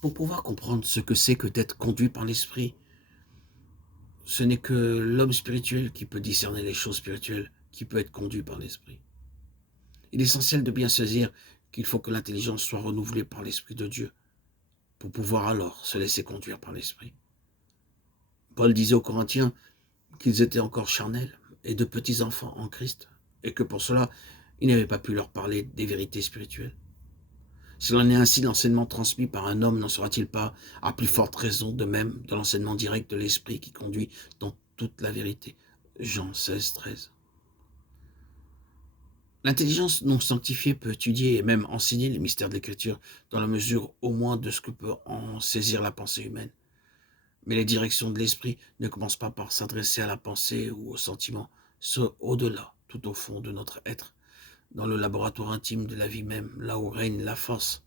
Pour pouvoir comprendre ce que c'est que d'être conduit par l'esprit, ce n'est que l'homme spirituel qui peut discerner les choses spirituelles, qui peut être conduit par l'esprit. Il est essentiel de bien saisir qu'il faut que l'intelligence soit renouvelée par l'Esprit de Dieu pour pouvoir alors se laisser conduire par l'Esprit. Paul disait aux Corinthiens qu'ils étaient encore charnels et de petits enfants en Christ, et que pour cela, il n'avait pas pu leur parler des vérités spirituelles. S'il en est ainsi, l'enseignement transmis par un homme n'en sera-t-il pas, à plus forte raison, de même de l'enseignement direct de l'Esprit qui conduit dans toute la vérité? Jean 16, 13. L'intelligence non sanctifiée peut étudier et même enseigner les mystères de l'Écriture dans la mesure au moins de ce que peut en saisir la pensée humaine. Mais les directions de l'esprit ne commencent pas par s'adresser à la pensée ou au sentiment, c'est au-delà, tout au fond de notre être, dans le laboratoire intime de la vie même, là où règne la force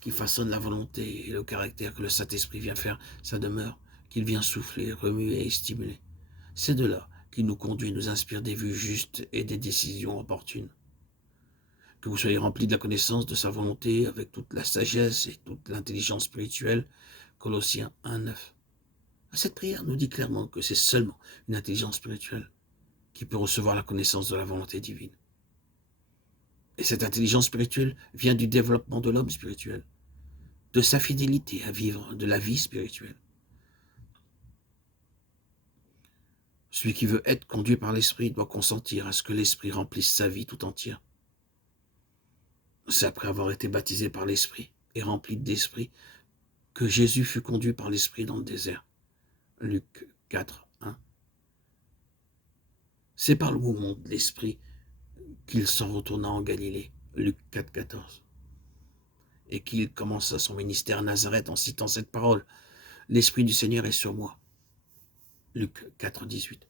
qui façonne la volonté et le caractère que le Saint-Esprit vient faire sa demeure, qu'il vient souffler, remuer et stimuler. C'est de là qu'il nous conduit, nous inspire des vues justes et des décisions opportunes. Que vous soyez remplis de la connaissance de sa volonté avec toute la sagesse et toute l'intelligence spirituelle. Colossiens 1:9. Cette prière nous dit clairement que c'est seulement une intelligence spirituelle qui peut recevoir la connaissance de la volonté divine. Et cette intelligence spirituelle vient du développement de l'homme spirituel, de sa fidélité à vivre de la vie spirituelle. Celui qui veut être conduit par l'Esprit doit consentir à ce que l'Esprit remplisse sa vie tout entière. C'est après avoir été baptisé par l'Esprit et rempli d'Esprit que Jésus fut conduit par l'Esprit dans le désert. Luc 4, 1. C'est par le mouvement de l'Esprit qu'il s'en retourna en Galilée. Luc 4, 14. Et qu'il commença son ministère à Nazareth en citant cette parole. L'Esprit du Seigneur est sur moi. Luc 4, 18.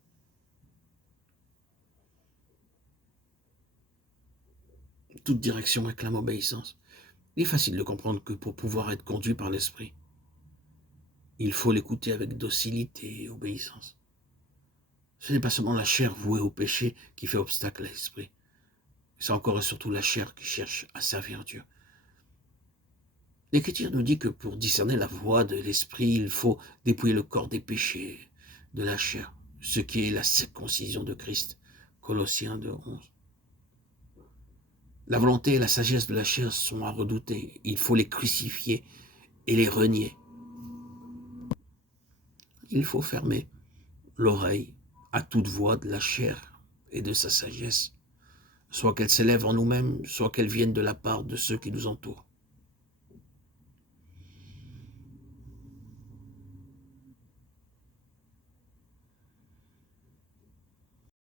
Toute direction réclame obéissance. Il est facile de comprendre que pour pouvoir être conduit par l'Esprit, il faut l'écouter avec docilité et obéissance. Ce n'est pas seulement la chair vouée au péché qui fait obstacle à l'Esprit. C'est encore et surtout la chair qui cherche à servir Dieu. L'Écriture nous dit que pour discerner la voie de l'Esprit, il faut dépouiller le corps des péchés de la chair, ce qui est la circoncision de Christ. Colossiens 2:11. La volonté et la sagesse de la chair sont à redouter. Il faut les crucifier et les renier. Il faut fermer l'oreille à toute voix de la chair et de sa sagesse, soit qu'elle s'élève en nous-mêmes, soit qu'elle vienne de la part de ceux qui nous entourent.